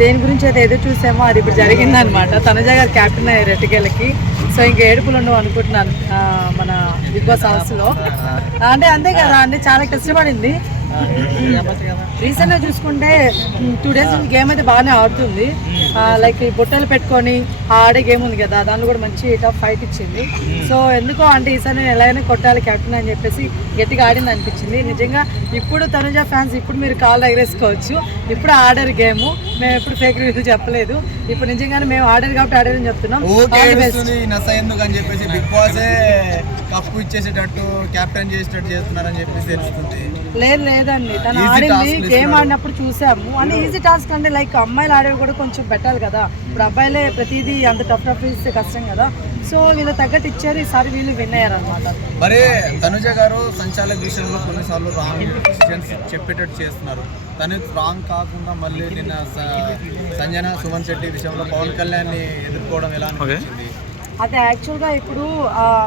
దేని గురించి అయితే ఏదో చూసామో అది ఇప్పుడు జరిగిందనమాట. తనుజ గారు క్యాప్టెన్ అయ్యారు ఎట్టకేళ్ళకి. సో ఇంక ఏడుపులు ఉండవు అనుకుంటున్నాను మన బిగ్ బాస్ హౌస్లో. అంటే అంతే కదా అంటే చాలా కష్టపడింది. రీసెంట్గా చూసుకుంటే 2 days నుంచి గేమ్ అయితే బాగానే ఆడుతుంది. లైక్ ఈ బుట్టలు పెట్టుకొని ఆడే గేమ్ ఉంది కదా, దానిలో కూడా మంచి టఫ్ ఫైట్ ఇచ్చింది. సో ఎందుకో అంటే ఈసారి నేను ఎలాగైనా కొట్టాలి కెప్టెన్ అని చెప్పేసి గట్టిగా ఆడింది అనిపించింది. నిజంగా ఇప్పుడు తనుజ ఫ్యాన్స్ ఇప్పుడు మీరు కాల్ ఎగరేసుకోవచ్చు. ఇప్పుడు ఆడారు గేమ్, మేము ఎప్పుడు ఫేక్ రివ్యూ చెప్పలేదు. ఇప్పుడు నిజంగానే మేము ఆడారు కాబట్టి ఆడారని చెప్తున్నాం. ఎందుకని చెప్పేసి బిగ్ బాస్ కప్పు ఇచ్చేసేటట్టు క్యాప్టెన్ చేసేటట్టు చేస్తున్నారని చెప్పేసి తెలుస్తుంది. లేదండి, తను ఆడింది గేమ్ ఆడినప్పుడు చూసాము. అంటే ఈజీ టాస్క్ అంటే లైక్ అమ్మాయిలు ఆడేవి కూడా కొంచెం పెట్టాలి కదా. ఇప్పుడు అబ్బాయిలే ప్రతిదీ అంత టఫ్ ఇస్తే కష్టం కదా. సో వీళ్ళు తగ్గట్టు ఇచ్చారు, ఈసారి వీళ్ళు విన్ అయ్యారు అనమాట. మరి తనుజ గారు సంచాలక విషయంలో కొన్నిసార్లు రాంగ్ డిసిషన్స్ చెప్పేటట్టు చేస్తున్నారు. తను రాంగ్ కాకుండా మళ్ళీ నిన్న సంజన సుమన్ శెట్టి విషయంలో పవన్ కళ్యాణ్ని ఎదుర్కోవడం ఎలా అనిపించింది? అదే యాక్చువల్గా ఇప్పుడు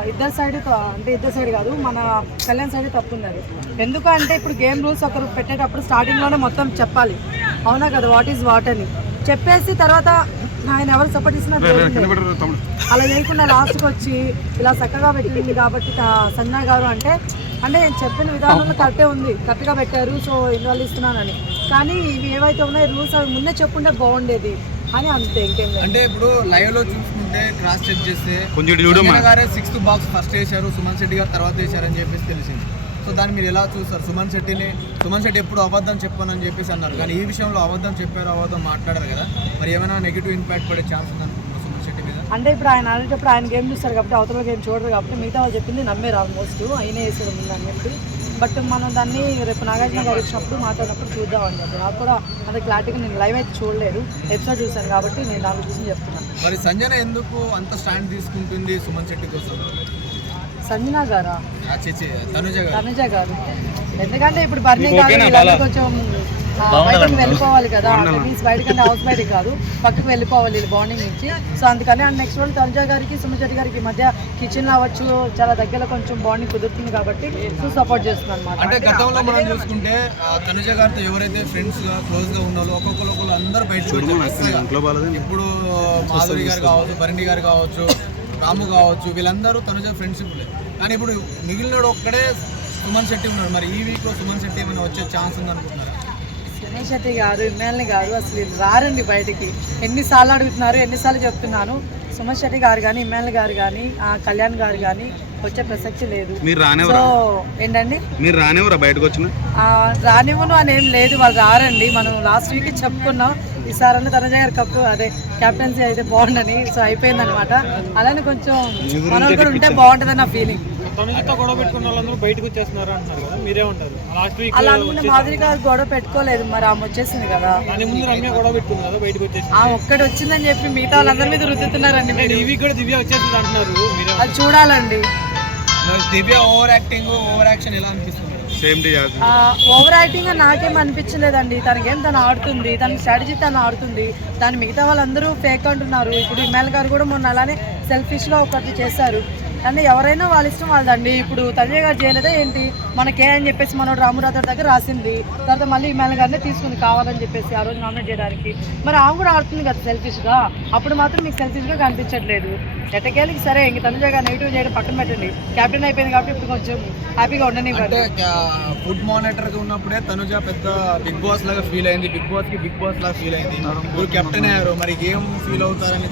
ఇద్దరు సైడ్ కాదు, మన కళ్యాణ్ సైడ్ తప్పు ఉంది. అది ఎందుకంటే ఇప్పుడు గేమ్ రూల్స్ ఒకరు పెట్టేటప్పుడు స్టార్టింగ్లోనే మొత్తం చెప్పాలి, అవునా కదా, వాట్ ఈజ్ వాట్ అని చెప్పేసి తర్వాత ఆయన ఎవరు సపోర్ట్ చేసినా అలా చేయకుండా లాస్ట్కి వచ్చి ఇలా చక్కగా పెట్టింది కాబట్టి సంజన గారు అంటే నేను చెప్పిన విధానంలో కరెక్టే ఉంది, కరెక్ట్గా పెట్టారు, సో ఇన్వాల్వ్ ఇస్తున్నానని. కానీ ఇవి ఏవైతే ఉన్నాయో రూల్స్ అవి ముందే చెప్పుంటే బాగుండేది అని అంతే, ఇంకేం లేదు. అంటే ఇప్పుడు లైవ్ లో చూసుకుంటే క్రాస్ చెక్ చేస్తే గారే 6th బాక్స్ ఫస్ట్ వేశారు, సుమన్ శెట్టి గారు తర్వాత వేశారని చెప్పేసి తెలిసింది. సో దాన్ని మీరు ఎలా చూస్తారు? సుమన్ శెట్టి ఎప్పుడు అబద్ధం చెప్పానని చెప్పేసి అన్నారు, కానీ ఈ విషయంలో అబద్ధం మాట్లాడారు కదా, మరి ఏమైనా నెగిటివ్ ఇంపాక్ట్ పడే ఛాన్స్ ఉందనుకుంటున్నారు సుమన్ శెట్టి మీద? అంటే ఇప్పుడు ఆయన ఆడేటప్పుడు ఆయన గేమ్ చూస్తారు కాబట్టి అవతల గేమ్ చూడరు కాబట్టి మిగతా వాళ్ళు చెప్పింది నమ్మేరు ఆల్మోస్ట్, అయినా వేసేది ముందు అని చెప్పి. బట్ మనం దాన్ని రేపు నాగార్జున గారు వచ్చినప్పుడు మాట్లాడినప్పుడు చూద్దామని చెప్పి. నాకు కూడా అంత క్లారిటీగా నేను లైవ్ అయితే చూడలేదు, ఎపిసోడ్ చూసాను కాబట్టి నేను దాని గురించి చెప్తున్నాను. మరి సంజన ఎందుకు అంత స్టాండ్ తీసుకుంటుంది సుమన్ శెట్టి కోసం? సంజన గారా? తనుజ గారు. ఎందుకంటే ఇప్పుడు బర్నీ గారు కొంచెం బయటకు వెళ్ళిపోవాలి కదా, మీన్స్ బయటకంటే హౌస్ బయటకి కాదు, పక్కకు వెళ్ళిపోవాలి బాండింగ్ నుంచి. సో అందుకని నెక్స్ట్ రోజు తనుజ గారికి సుమన్ శెట్టి గారికి మధ్య కిచెన్ అవ్వచ్చు చాలా దగ్గర కొంచెం బాండింగ్ కుదురుతుంది కాబట్టి సో సపోర్ట్ చేస్తున్నాను అనమాట. అంటే గతంలో మనం చూసుకుంటే తనుజ గారితో ఎవరైతే ఫ్రెండ్స్ గా క్లోజ్ గా ఉన్నారో ఒక్కొక్కరు అందరూ బయటకు ఇప్పుడు మాధురి గారు కావచ్చు, భరణి గారు కావచ్చు, రాము కావచ్చు, వీళ్ళందరూ తనుజ ఫ్రెండ్షిప్. కానీ ఇప్పుడు మిగిలినోడు ఒక్కడే సుమన్ శెట్టి ఉన్నాడు. మరి ఈ వీక్ లో సుమన్ శెట్టి ఏమైనా వచ్చే ఛాన్స్ ఉందనుకుంటున్నారా? సుమన్ శెట్టి గారు ఎమ్మెల్యే గారు అసలు రారండి బయటికి. ఎన్నిసార్లు అడుగుతున్నారు, ఎన్నిసార్లు చెప్తున్నాను. సుమన్ శెట్టి గారు కానీ ఎమ్మెల్యే గారు కానీ కళ్యాణ్ గారు కానీ వచ్చే ప్రసక్తి లేదు. సో ఏంటండి మీరు రానివ్వరా బయటకు వచ్చిన? రానివ్వను అని ఏం లేదు, వాళ్ళు రారండి. మనం లాస్ట్ వీక్ చెప్పుకున్నాం ఈసారి తనుజ గారి కప్పు అదే క్యాప్టెన్సీ అయితే బాగుండని. సో అయిపోయింది అనమాట. అలానే కొంచెం మనం కూడా ఉంటే బాగుంటుంది నా ఫీలింగ్. అలా అనుకుంటే మాధురి గారు గొడవ పెట్టుకోలేదు, మరి ఆమె వచ్చేసింది కదా. ఆ ఒక్కటి వచ్చిందని చెప్పి మిగతా వాళ్ళందరి మీద రుద్దుతున్నారండి. అది చూడాలండి. దివ్య ఓవర్ యాక్షన్ ఎలా అనిపిస్తుంది? ఓవర్ యాక్టింగ్ నాకేం అనిపించలేదండి. తనకేం తను ఆడుతుంది, తన స్ట్రాటజీ తను ఆడుతుంది. దాని మిగతా వాళ్ళందరూ ఫేక్ అంటున్నారు. ఇప్పుడు ఎమ్మెల్యే గారు కూడా మొన్న అలానే సెల్ఫిష్గా ఒకటి చేశారు. అంటే ఎవరైనా వాళ్ళ ఇష్టం వాళ్ళదండి. ఇప్పుడు తనుజ గారు చేయలేదా ఏంటి, మనకే అని చెప్పేసి మనోడు రామురాథర్ దగ్గర రాసింది, తర్వాత మళ్ళీ ఎమ్మెల్యే గారినే తీసుకుంది కావాలని చెప్పేసి ఆ రోజు నామినేట్ చేయడానికి. మరి ఆమె కూడా ఆడుతుంది కదా సెల్ఫిష్గా, అప్పుడు మాత్రం మీకు సెల్ఫిష్గా కనిపించట్లేదు. ఎట్టకేళ్ళకి సరే ఇంక తనుజ గారు నెగిటివ్ చేయడం పక్కన పెట్టండి, క్యాప్టెన్ అయిపోయింది కాబట్టి ఇప్పుడు కొంచెం హ్యాపీగా ఉండనివ్వండి. ఫుడ్ మానిటర్గా ఉన్నప్పుడే తనుజ పెద్ద బిగ్ బాస్ లాగా ఫీల్ అయింది, బిగ్ బాస్ లాగా ఫీల్ అయింది. కెప్టెన్ అయ్యారు, మరి ఏం ఫీల్ అవుతారని